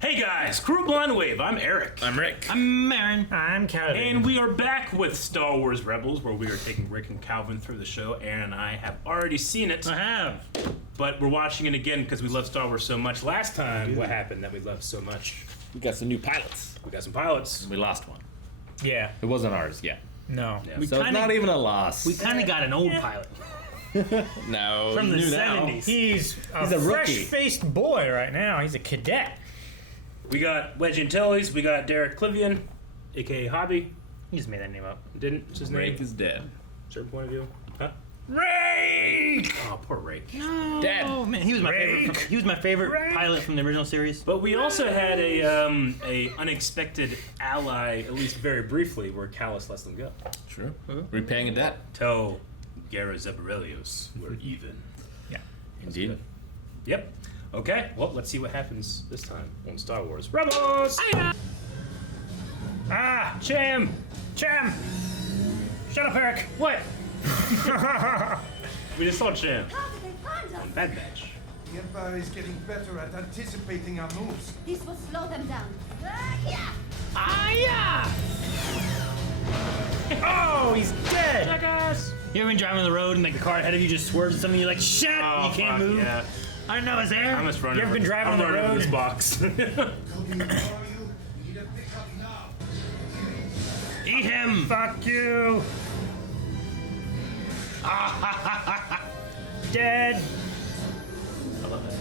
Hey guys, Crew Blonde Wave, I'm Eric. I'm Rick. I'm Marin. I'm Calvin. And we are back with Star Wars Rebels, where we are taking Rick and Calvin through the show. Aaron and I have already seen it, I have. but we're watching it again because we love Star Wars so much. Last time, what happened that we loved so much? We got some new pilots. We got some pilots. We lost one. Yeah. It wasn't ours yet. No. Yeah. So it's kinda- not even a loss. We kind of got an old pilot no, from you the knew now. 70s. He's a rookie. fresh-faced boy right now. He's a cadet. We got Wedge Antilles. We got Derek Clivian, aka Hobby. You just made that name up. Didn't? It's his name. Rake is dead. Certain point of view. Huh? Rake! Oh, poor Rake. No, Dad. Oh man, he was my favorite. He was my favorite pilot from the original series. But we also had a unexpected ally, at least very briefly, where Callus lets them go. Sure. Repaying a debt. Tell Gara Zebarelios we're even. Yeah. Indeed. Yep. Okay, well, let's see what happens this time on Star Wars Rebels! Ah, Cham! Cham! Shut up, Eric. What? We just saw Cham How did they find us? on Bad Batch. The Empire is getting better at anticipating our moves. This will slow them down. Yeah! Oh, he's dead. Jackass! You ever been driving on the road and like the car ahead of you just swerves at something? You're like, shit! Oh, you can't fuck, move. Yeah. I didn't know it was there. I'm just running. You ever been driving on the road? This box. Kobe, where are you? We need a pickup now. Eat him. Fuck you. Dead. I love that.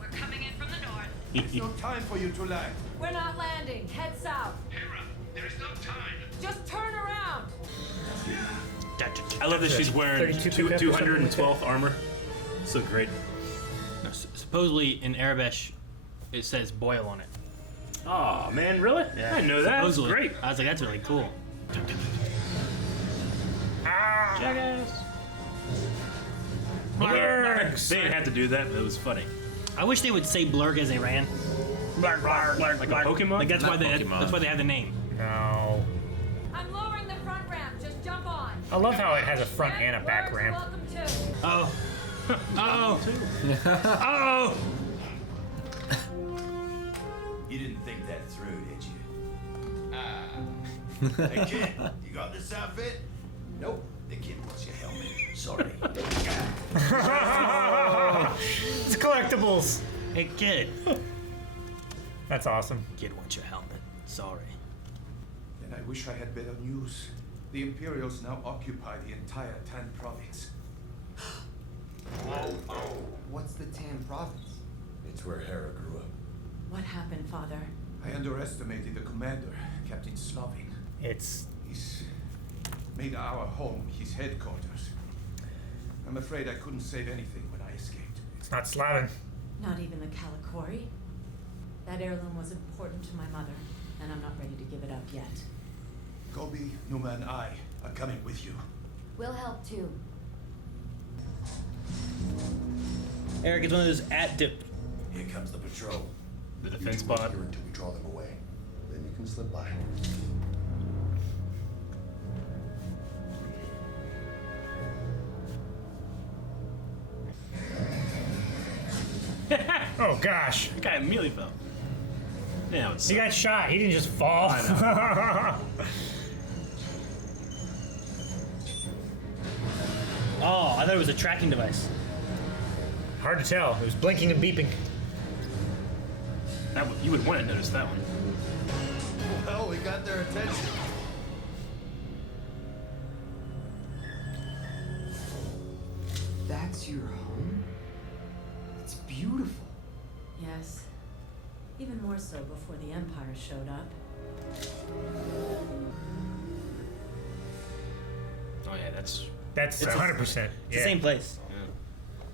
We're coming in from the north. There's no time for you to land. We're not landing. Head south. Hera, there is no time. Just turn around. I love that she's wearing 32 pickup or something 212th armor. So great. No, supposedly in Arabesh, it says boil on it. Oh man, really? I didn't know that. That's Supposedly. great. I was like, that's really cool. Jackass. Blurgs. They didn't have to do that, but it was funny. I wish they would say blurg as they ran. Blurg, blurg, blurg, Like a Pokemon? Like that's Not why they Pokemon. that's why they have the name. No. I'm lowering the front ramp. Just jump on. I love how it has a front and a back Blurgs, ramp. Welcome to. Oh. Oh. Oh. You didn't think that through, did you? Hey kid, you got this outfit? Nope. The kid wants your helmet. Sorry. It's collectibles. Hey kid. That's awesome. Kid wants your helmet. Sorry. And I wish I had better news. The Imperials now occupy the entire Tan province. What's the Tan province? It's where Hera grew up. What happened, Father? I underestimated the commander, Captain Slovin. It's He's made our home his headquarters. I'm afraid I couldn't save anything when I escaped. not Slavin. Not even the Calicori? That heirloom was important to my mother, and I'm not ready to give it up yet. Gobi, Numa, and I are coming with you. We'll help too. Eric, it's one of those dip. Here comes the patrol. The defense You two wait pod. here until we draw them away. Then you can slip by. Oh gosh. The guy immediately fell. Yeah, it's He got shot. He didn't just fall. Oh, I thought it was a tracking device. Hard to tell. It was blinking and beeping. that you would want to notice that one. Well, we got their attention. That's your home? It's beautiful. Yes. Even more so before the Empire showed up. Oh yeah, that's. That's 100%. It's Yeah. the same place.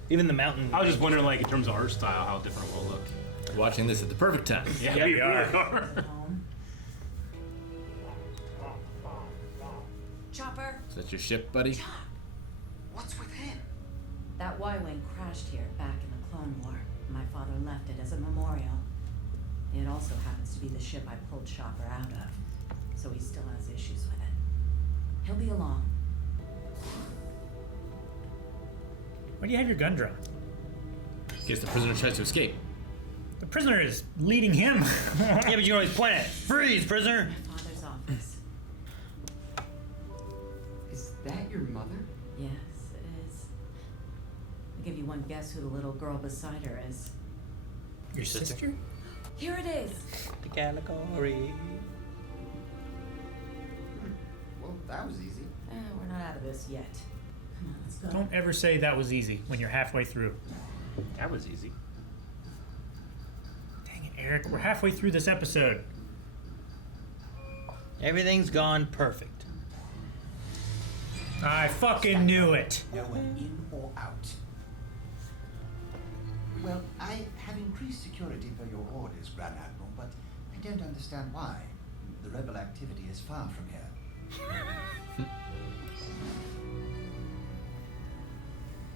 Even the mountain. I was just wondering, like, in terms of art style, how different it will look. Watching this at the perfect time. Yeah, we are. Home. Chopper, Is that your ship, buddy? What's with him? that Y-Wing crashed here back in the Clone War. My father left it as a memorial. It also happens to be the ship I pulled Chopper out of, so he still has issues with it. He'll be along. Why do you have your gun drawn? In case the prisoner tries to escape. The prisoner is leading him. Yeah, but you can always point at it. Freeze, prisoner! My father's office. Is that your mother? Yes, it is. I'll give you one guess who the little girl beside her is. Your sister? Here it is. The category. Well, that was easy. We're not out of this yet. Come on, let's go. Don't ever say that was easy when you're halfway through. That was easy. Dang it, Eric. We're halfway through this episode. Everything's gone perfect. I fucking knew it. No one in or out. Well, I have increased security per your orders, Grand Admiral, but I don't understand why. The rebel activity is far from here.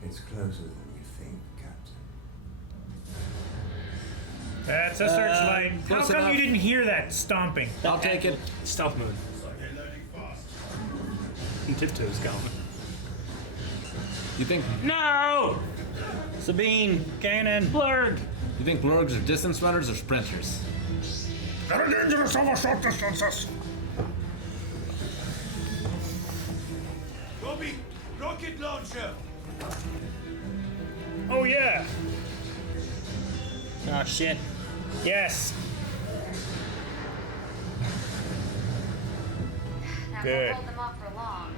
It's closer than you think, Captain. That's a searchlight. How close come enough. you didn't hear that stomping? I'll take it. Stealth mode. And tiptoes going. You think No! Sabine, Cannon, Blurg! you think blurgs are distance runners or sprinters? They're dangerous over short distances. Bobby, rocket launcher! Oh yeah. Oh shit. Yes. That Good. won't hold them off for long.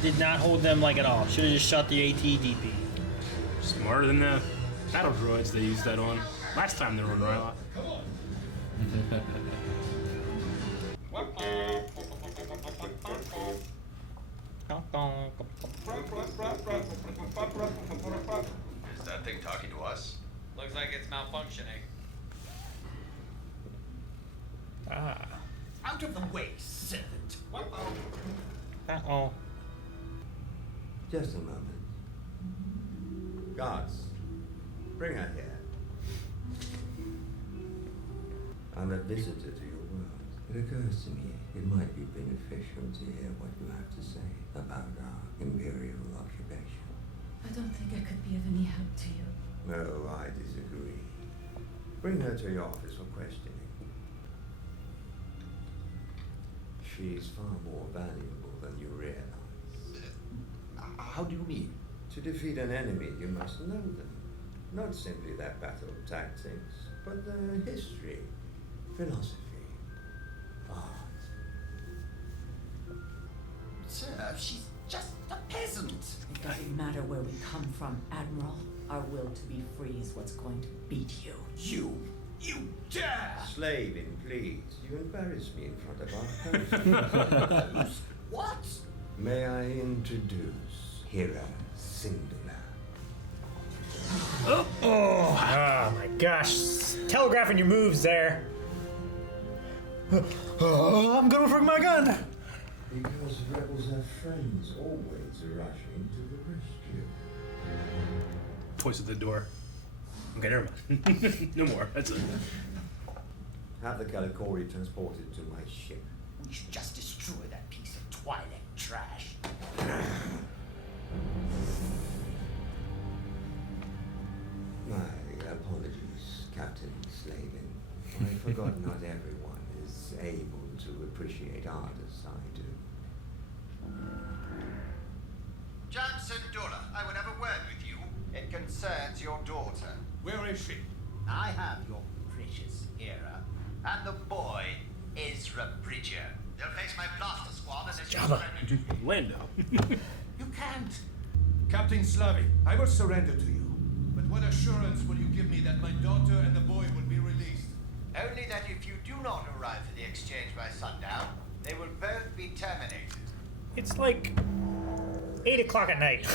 Did not hold them like at all. Should have just shot the ATDP. Smarter than the battle droids they used that on. Last time they were on Ryloth. Is that thing talking to us? Looks like it's malfunctioning. Ah. Out of the way, servant! Uh-oh. Just a moment. Guards, bring her here. I'm a visitor to your world. It occurs to me it might be beneficial to hear what you have to say about our imperial occupation. I don't think I could be of any help to you. No, I disagree. Bring her to your office for questioning. She's far more valuable than you realize. How do you mean? To defeat an enemy, you must know them. Not simply their battle tactics, but their history, philosophy, art. Sir, she's just a peasant. It doesn't matter where we come from, Admiral. Our will to be free is what's going to beat you. You dare! Slave in please. You embarrass me in front of our host. What? May I introduce Hera Singular? Oh my gosh. Telegraphing your moves there. I'm going for my gun. Because rebels have friends always rushing to the rescue. Toys at the door. Okay, never mind. No more. That's it. Have the Calicori transported to my ship. We should just destroy that piece of Twi'lek trash. My apologies, Captain Slavin. I forgot not everyone is able to appreciate art as I do. Johnson Dora, I would have a word with you. It concerns your daughter. Where is she? I have your precious Hera, and the boy, Ezra Bridger. They'll face my blaster squad as a Jabba. Lando. You can't. Captain Slavi, I will surrender to you. But what assurance will you give me that my daughter and the boy will be released? Only that if you do not arrive for the exchange by sundown, they will both be terminated. It's like 8 o'clock at night.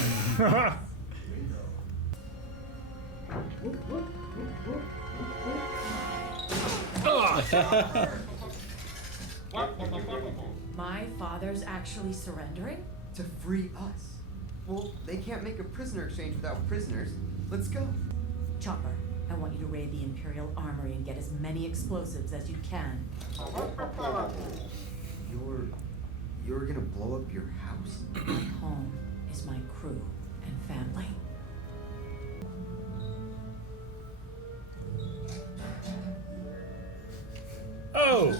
My father's actually surrendering? To free us. Well, they can't make a prisoner exchange without prisoners. Let's go. Chopper, I want you to raid the Imperial Armory and get as many explosives as you can. You're gonna blow up your house? My home is my crew and family. Whoa!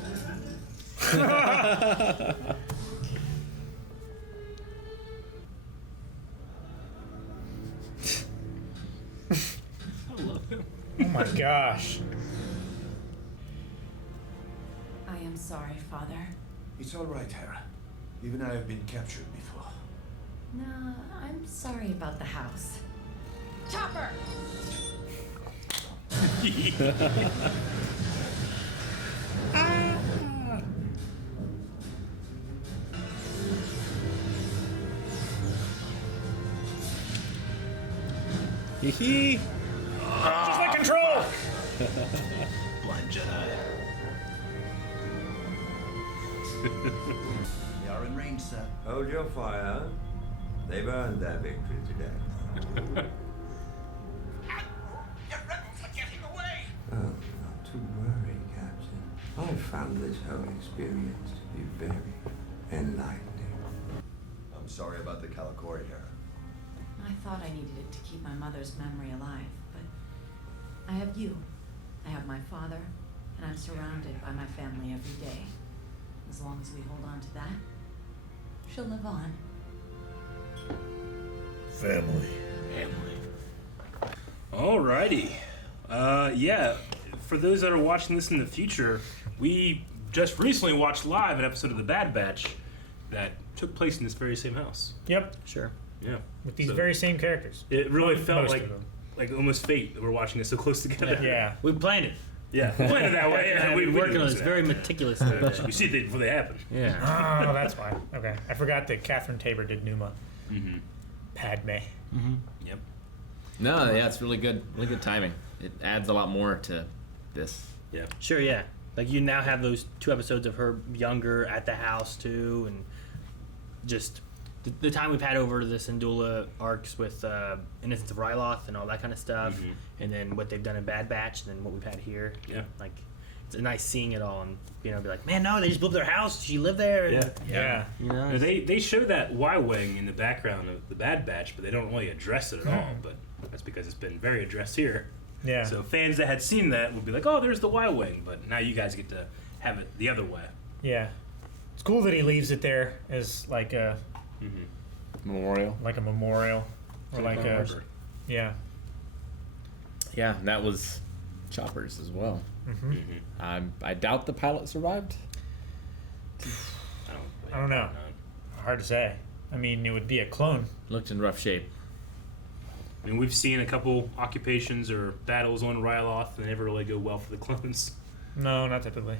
I love him. Oh my gosh. I am sorry, Father. It's all right, Hera. Even I have been captured before. No, I'm sorry about the house. Chopper! Hee hee. Just like control! Blind Jedi. We are in range, sir. Hold your fire. They've earned their victory today. Your rebels are getting away! Oh, not to worry, Captain. I found this whole experience to be very enlightening. I'm sorry about the Calicori, Hera. I thought I needed it to keep my mother's memory alive, but I have you. I have my father, and I'm surrounded by my family every day. As long as we hold on to that, she'll live on. Family. Alrighty. Yeah, for those that are watching this in the future, we just recently watched live an episode of The Bad Batch that took place in this very same house. Yep. Sure. Yeah. With these So very same characters. it really felt Most like of them. almost fate that we're watching this so close together. Yeah. We planned it. Yeah, we planned it that way. Yeah, We've been we working knew on it this was very gonna meticulously. happen. We see things before they happen. Yeah. Oh, that's why. Okay. I forgot that Catherine Tabor did Numa. Mm-hmm. Padme. Yep. No, yeah, it's really good timing. It adds a lot more to this. Yeah. Sure, yeah. Like you now have those 2 episodes of her younger at the house too, and just the time we've had over the Syndulla arcs with Innocence of Ryloth and all that kind of stuff, and then what they've done in Bad Batch, and then what we've had here. Yeah. Like it's nice seeing it all and being able to be like, man, no, they just blew up their house. She lived there. And, Yeah. Yeah. You know. Now, they show that Y-wing in the background of the Bad Batch, but they don't really address it at all. But that's because it's been very addressed here. Yeah. So fans that had seen that would be like, "Oh, there's the Y-wing," but now you guys get to have it the other way. Yeah. It's cool that he leaves it there as like a Memorial. memorial or like a Harbor. yeah. Yeah, and that was Chopper's as well. Mm-hmm. I doubt the pilot survived. I don't know. Hard to say. I mean, it would be a clone. Looked in rough shape. I mean, we've seen a couple occupations or battles on Ryloth, and they never really go well for the clones. No, not typically.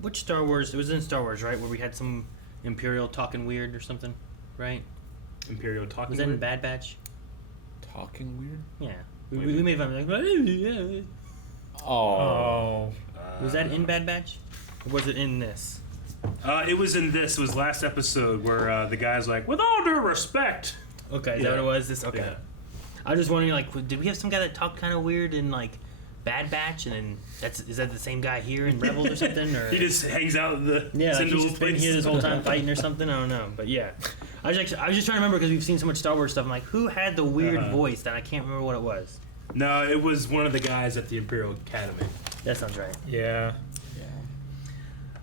Which Star Wars? It was in Star Wars, right? Where we had some Imperial talking weird or something, right? Imperial talking. Was that in weird? Bad Batch? Talking weird? Yeah. What do We you made fun of it, like, Oh. was that in Bad Batch? Or was it in this? It was in this. It was last episode where the guy's like, "With all due respect." Okay, is that what it was? This okay. Yeah. I was just wondering, like, did we have some guy that talked kind of weird in like Bad Batch, and then is that the same guy here in Rebels or something? Or He just hangs out at the yeah, like he's Syndulla just been place. here this whole time fighting or something. I don't know, but yeah, I was just trying to remember because we've seen so much Star Wars stuff. I'm like, who had the weird voice that I can't remember what it was? No, it was one of the guys at the Imperial Academy. That sounds right. Yeah.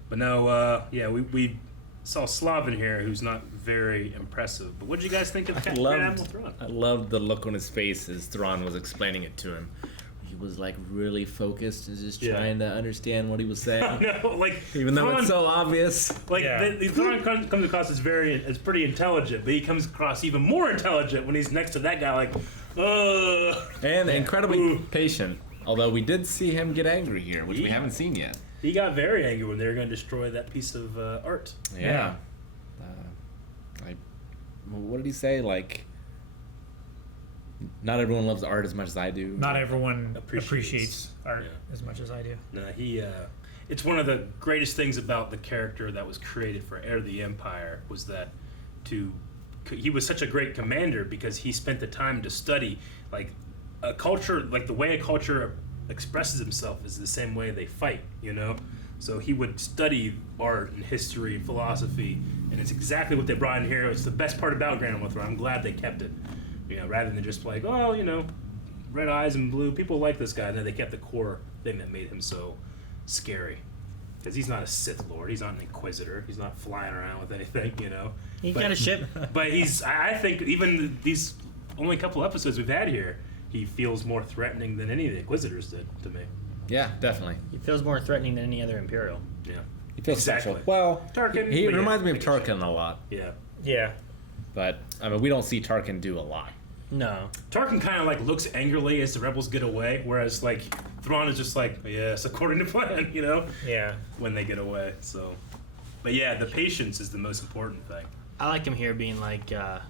But no, yeah, we saw Slavin here, who's not very impressive. But what did you guys think of Grand Admiral Thrawn? I loved the look on his face as Thrawn was explaining it to him. He was like really focused and just trying to understand what he was saying. No, like Even though Thrawn, it's so obvious. like Yeah. the Thrawn comes across as pretty intelligent, but he comes across even more intelligent when he's next to that guy. Like, And incredibly Ooh. patient. Although we did see him get angry here, which we Yeah. haven't seen yet. he got very angry when they were going to destroy that piece of art. Yeah. What did he say? Like, not everyone loves art as much as I do. Not everyone Appreciates. appreciates art Yeah. as much as I do. No, it's one of the greatest things about the character that was created for Heir of the Empire was that he was such a great commander because he spent the time to study like a culture, like the way a culture expresses himself is the same way they fight, you know? So he would study art and history and philosophy, and it's exactly what they brought in here. It's the best part about Grand Admiral Thrawn. I'm glad they kept it, you know, rather than just like, oh, you know, red eyes and blue. People like this guy, and then they kept the core thing that made him so scary. Because he's not a Sith Lord, he's not an Inquisitor, he's not flying around with anything, you know. He got a ship. But I think even these only couple episodes we've had here, he feels more threatening than any of the Inquisitors did to me. Yeah, definitely. He feels more threatening than any other Imperial. Yeah. He feels Exactly. special. Well, Tarkin, he but yeah, reminds me of I guess, Tarkin a lot. Yeah. Yeah. But, I mean, we don't see Tarkin do a lot. No. Tarkin kind of like looks angrily as the rebels get away, whereas like Thrawn is just like, yes, according to plan, you know? Yeah. When they get away, so. But yeah, the patience is the most important thing. I like him here being like, this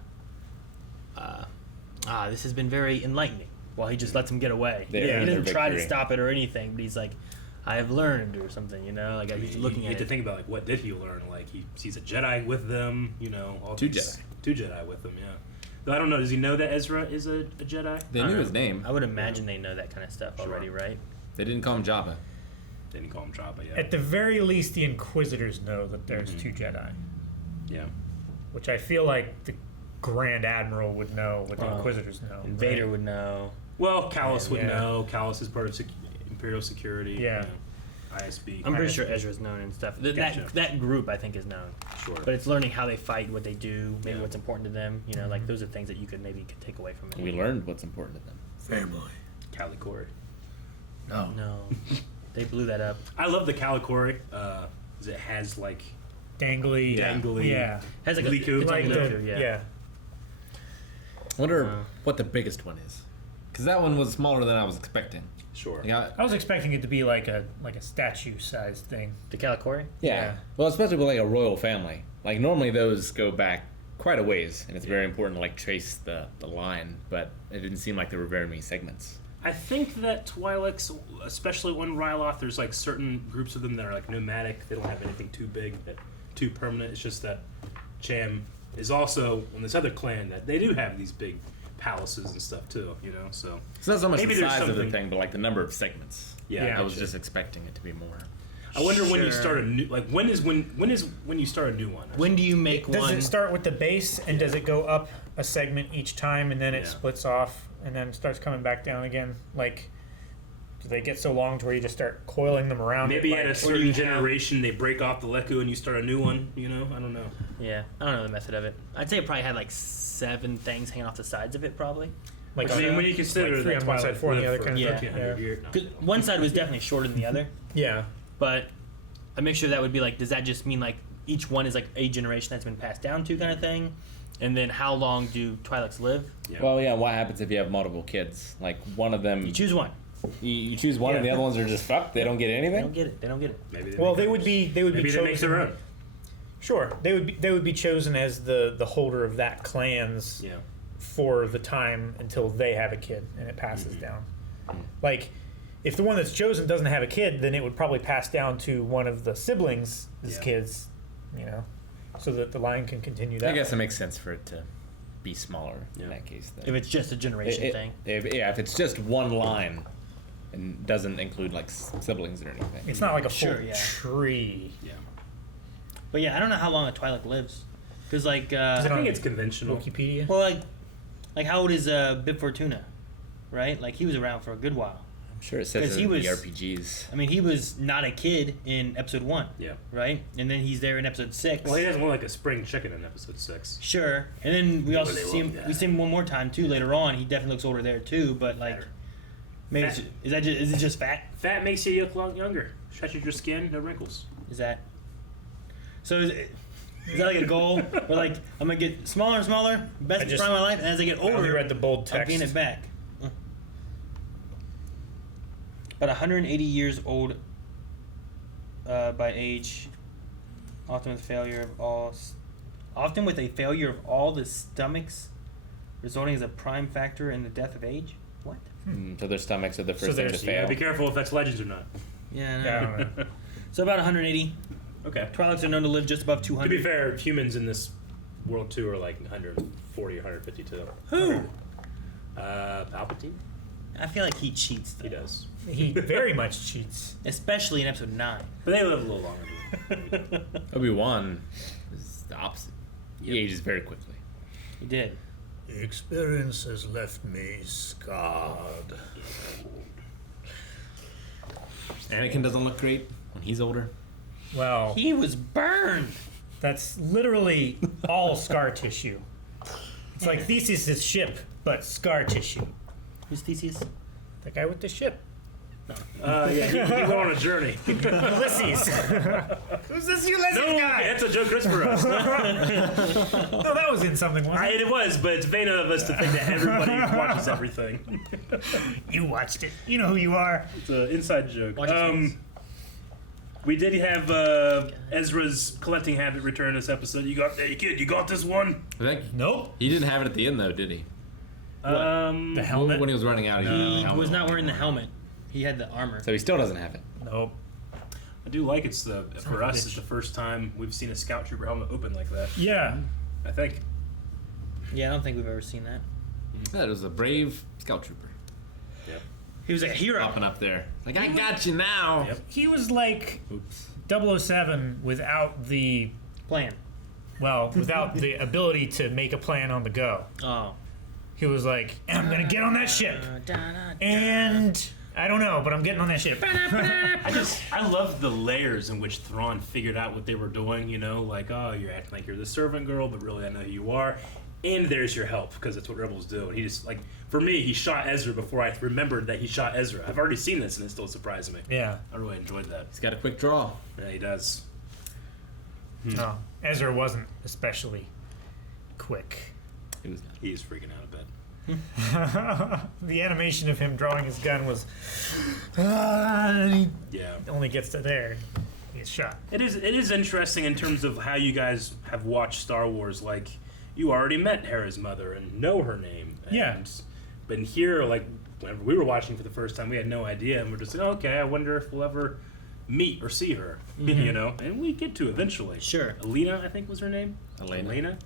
has been very enlightening. While he just lets him get away. They He earned their doesn't try to victory. stop it or anything, but he's like, I have learned or something, you know? Like, he's looking you at get to it. think about like what did he learn? Like he sees a Jedi with them, you know, all Two these- Jedi. Two Jedi with them, yeah. Though I don't know. Does he know that Ezra is a Jedi? They I knew don't his know. name. I would imagine they know that kind of stuff Sure. already, right? They didn't call him Jabba. They didn't call him Jabba, yeah. At the very least, the Inquisitors know that there's two Jedi, Yeah. which I feel like the Grand Admiral would know what the Oh. Inquisitors know. And right? Vader would know. Well, Callus would Yeah. know. Callus is part of Imperial security. Yeah. You know, ISB. I'm pretty sure Ezra's known and stuff. Gotcha. That group, I think, is known. Sure. But it's learning how they fight, what they do, maybe Yeah. what's important to them. You know, like those are things that you could maybe take away from it. We learned what's important to them. Family. Calicori. No. They blew that up. I love the Calicori. 'Cause it has like Dangly. dangly. Yeah. Has like Liku. it's Like like the, Liku, yeah. I wonder Wow. what the biggest one is. Because that one was smaller than I was expecting. Sure. Like I was expecting it to be like a statue-sized thing. The Calicori? yeah. Well, especially with like a royal family. Like normally those go back quite a ways, and it's very important to like trace the line. But it didn't seem like there were very many segments. I think that Twi'leks, especially one Ryloth, there's like certain groups of them that are like nomadic. They don't have anything too big, too permanent. It's just that Cham is also in this other clan that they do have these big palaces and stuff too. You know, so It's not so much Maybe the there's size of the something- thing, but like the number of segments. Yeah, I was gotcha. just expecting it to be more. I wonder when you Sure. start a new like when is when you start a new one? When do you make Does one? it start with the base, and does it go up a segment each time, and then it Yeah. splits off, and then starts coming back down again? Like, do they get so long to where you just start coiling them around? Maybe it, at a like, certain generation they break off the Leku and you start a new one. You know, I don't know. Yeah, I don't know the method of it. I'd say it probably had like 7 things hanging off the sides of it, probably. like I mean, when you consider like 3 that on one side, Twilight 4 on the lived other for kind of Yeah. thing. 1,500 years. No, 'Cause one side was definitely shorter than the other, Yeah. but I make sure that would be like, does that just mean like each one is like a generation that's been passed down to kind of thing? And then how long do Twi'leks live? Yeah. Well, yeah. What happens if you have multiple kids? Like one of them, You choose one. you choose one, and the Yeah. other ones are just fucked. They don't get They anything. don't get it. They don't get it. Maybe Well, make they their- would be Maybe chosen. they make their own. Sure, they would be chosen as the holder of that clan's Yeah. for the time until they have a kid and it passes down. Like, if the one that's chosen doesn't have a kid, then it would probably pass down to one of the siblings' Yeah. kids, you know, so that the line can continue that. I guess way. it makes sense for it to be smaller Yeah. in that case. Then. If it's just a generation thing. If it's just one line and doesn't include like siblings or anything. It's not like a full Sure, yeah. tree. Yeah. But yeah, I don't know how long a Twi'lek lives. Because like, Is it I on think it's conventional. Wikipedia. well, like how old is Bib Fortuna? Right? Like he was around for a good while. I'm sure it says 'Cause it he in was- the RPGs. I mean, he was not a kid in episode 1, Yeah. right? And then he's there in episode 6. Well, he doesn't look like a spring chicken in episode 6. Sure. And then we also they see him. love that. We see him one more time too later on. He definitely looks older there too. But like, maybe Fat. is it just fat? Fat makes you look younger. Stretches your skin, no wrinkles. Is that? So is that like a goal? Where like I'm gonna get smaller and smaller, best I just- prime of my life, and as I get I only older, read the bold I'm text. paying it back. About 180 years old by age, often with a failure of all the stomachs, resulting as a prime factor in the death of age. What? So their stomachs are the first thing to there's- Yeah, fail. be careful if that's legends or not. Yeah. Yeah, I don't know. So about 180. Okay. Twi'leks are known to live just above To 200. be fair, humans in this world too are like 140, 152. Who? Palpatine? I feel like he cheats, He though. does. He very much cheats. Especially in episode 9. But they live a little longer. Obi-Wan is the opposite. He Yep. ages very quickly. He did. The experience has left me scarred. Anakin doesn't look great when he's older. Well, He was burned. that's literally all scar tissue. It's like Theseus' ship, but scar tissue. Who's Theseus? The guy with the ship. Yeah, he went on a journey. Ulysses. Who's this Ulysses No, guy? that's a joke Chris for us. No, that was in something, wasn't it? It was, but it's vain of us to think that everybody watches everything. You watched it. You know who you are. It's an inside joke. Watch his face. We did have Ezra's collecting habit return this episode. Hey kid, you got this one? I think Nope. he didn't have it at the end though, did he? The helmet. When he was running out, he didn't have the He helmet. was not wearing the helmet. He had the armor. So he still doesn't have it. Nope. I do like for of a us. bitch. It's the first time we've seen a scout trooper helmet open like that. Yeah. I think. Yeah, I don't think we've ever seen that. That was a brave scout trooper He was like a hero. popping up there. Like, I got you now. Yep. He was like Oops. 007 without the Plan. without the ability to make a plan on the go. Oh. He was like, I'm gonna get on that ship, and I don't know, but I'm getting on that ship. I love the layers in which Thrawn figured out what they were doing. You know, like, oh, you're acting like you're the servant girl, but really I know who you are. And there's your help, because that's what rebels do. And he just, like, for me, he shot Ezra before I remembered that he shot Ezra. I've already seen this, and it still surprised me. Yeah. I really enjoyed that. He's got a quick draw. Yeah, he does. Oh, Ezra wasn't especially quick. He was. He's freaking out a bit. The animation of him drawing his gun was, and he Yeah. only gets to there, he gets shot. It is interesting in terms of how you guys have watched Star Wars. Like, you already met Hera's mother and know her name. And, Yeah. But in here, like, whenever we were watching for the first time, we had no idea, and we're just like, okay, I wonder if we'll ever meet or see her, you know? And we get to eventually. Sure. Alina, I think was her name. Elena.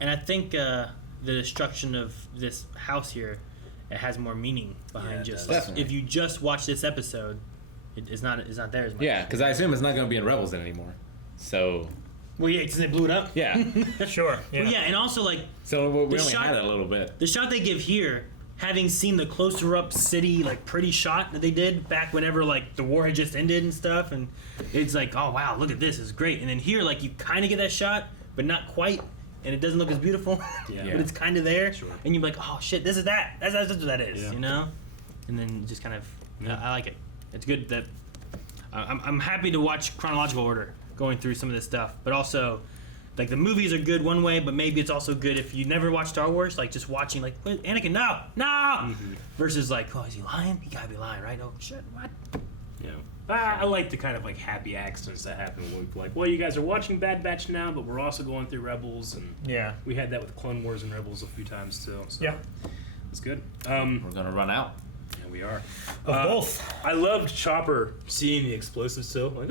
And I think the destruction of this house here, it has more meaning behind Yeah, it just does. Definitely. if you just watch this episode, it's not there as much. Yeah, because I assume it's not going to be in Rebels then anymore. So, Well, yeah, because they blew it up. yeah. Sure. Yeah. Well, yeah, and also like So we The only shot- had it a little bit. the shot they give here, having seen the closer up city like pretty shot that they did back whenever like the war had just ended and stuff, and it's like, oh wow, look at this, it's great. And then here, like you kind of get that shot, but not quite, and it doesn't look as beautiful. Yeah. But it's kind of there, Sure. and you're like, oh shit, this is that. That's what that is, Yeah. you know. And then just kind of, Yeah. I like it. It's good that I'm happy to watch chronological order going through some of this stuff, but also. Like the movies are good one way, but maybe it's also good if you never watch Star Wars, like just watching like "Wait, Anakin, no, versus like, oh, is he lying? He gotta be lying, right? Oh shit, what? Yeah. I like the kind of like happy accidents that happen when we're like, well, you guys are watching Bad Batch now, but we're also going through Rebels, and Yeah. we had that with Clone Wars and Rebels a few times too. So Yeah. it's good. We're going to run out. Yeah, we are. Of both. I loved Chopper seeing the explosives too, like,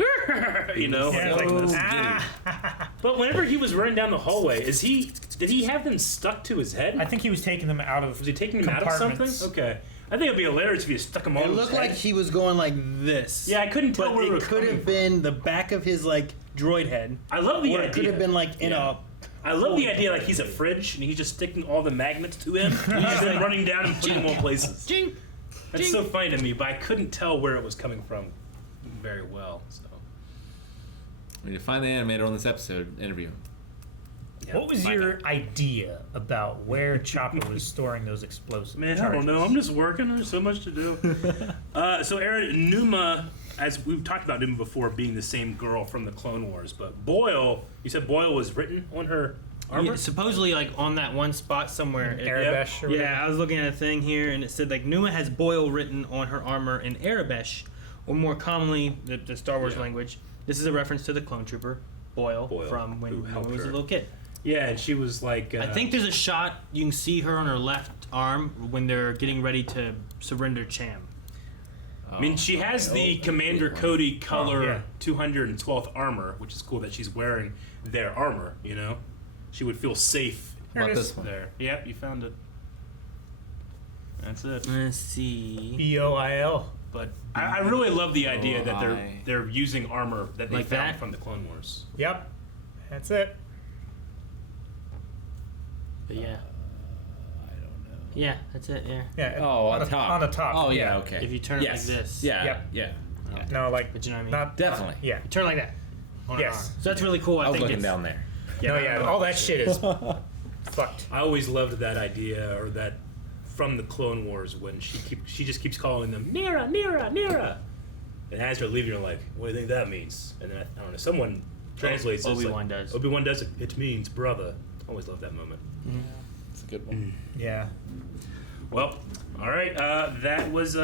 you know. Yeah, like like, this. ah. But whenever he was running down the hallway, did he have them stuck to his head? I think he was taking them out of. Was he taking them out of something? compartments. Okay. I think it'd be hilarious if you stuck them on It his looked head. like he was going like this. Yeah, I couldn't tell but where we were it could coming have been the back of his like droid head. I love the or idea. it could have been like in a. I love the idea like he's a fridge and he's just sticking all the magnets to him. And he's just like running down and putting them all places. Jing. That's so funny to me, but I couldn't tell where it was coming from very well. So We need to find the animator on this episode. Interview him. yeah, What was find your out. idea about where Chopper was storing those explosive Man, charges? I don't know. I'm just working. There's so much to do. So Aaron, Numa, as we've talked about Numa before, being the same girl from the Clone Wars, but Boyle, you said Boyle was written on her armor? Yeah, supposedly like on that one spot somewhere. Arabesh or whatever? Yeah, I was looking at a thing here, and it said like Numa has Boyle written on her armor in Arabesh, or more commonly the Star Wars Yeah. language. This is a reference to the clone trooper Boyle, Boyle, from when who Numa helped was a her. little kid. Yeah, and she was like... I think there's a shot you can see her on her left arm when they're getting ready to surrender Cham. I mean, she has the Commander Cody color yeah. 212th armor, which is cool that she's wearing their armor, you know? She would feel safe Here it About is. this one. there. Yep, you found it. That's it. Let's see. BOIL. But I really love the idea that I- they're using armor that they Like found that? from the Clone Wars. Yep. That's it. But yeah. I don't know. Yeah, that's it, yeah. Yeah. Oh, on the top. On the top. Oh, yeah, okay. If you turn it yes. like this. Yeah, Yep. yeah. No, like But you know what I mean? not Definitely. Yeah. You turn like that. On an Yes. arm. So that's really cool. I was think looking it's- down there. No, yeah. All that shit is fucked. I always loved that idea, or that from the Clone Wars when she just keeps calling them Nera, Nera, Nera, and as her leaving, you're like, what do you think that means? And then I don't know, someone translates it. it's Obi-Wan like, does. Obi-Wan does it. It means brother. I always loved that moment. It's a good one. Yeah. Well, all right, that was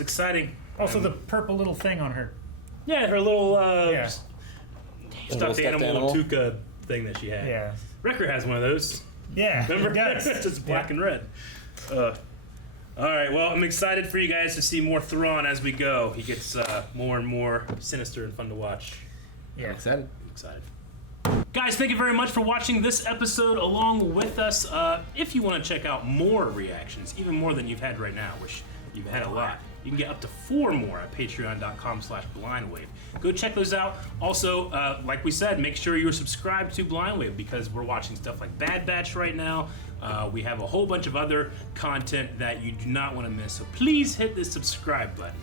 exciting. Also, the purple little thing on her. Yeah, her little Yeah. stuffed animal Tuca thing that she had. Yeah. Wrecker has one of those. Yeah. Remember? It does. It's just black Yeah. and red. All right, well, I'm excited for you guys to see more Thrawn as we go. He gets more and more sinister and fun to watch. Yeah. Excited. I'm excited. Guys, thank you very much for watching this episode along with us. If you want to check out more reactions, even more than you've had right now, which you've had a lot, you can get up to 4 more at patreon.com/blindwave. Go check those out. Also, like we said, make sure you're subscribed to Blindwave because we're watching stuff like Bad Batch right now. We have a whole bunch of other content that you do not want to miss. So please hit the subscribe button.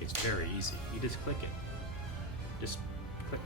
It's very easy. You just click it. Just click.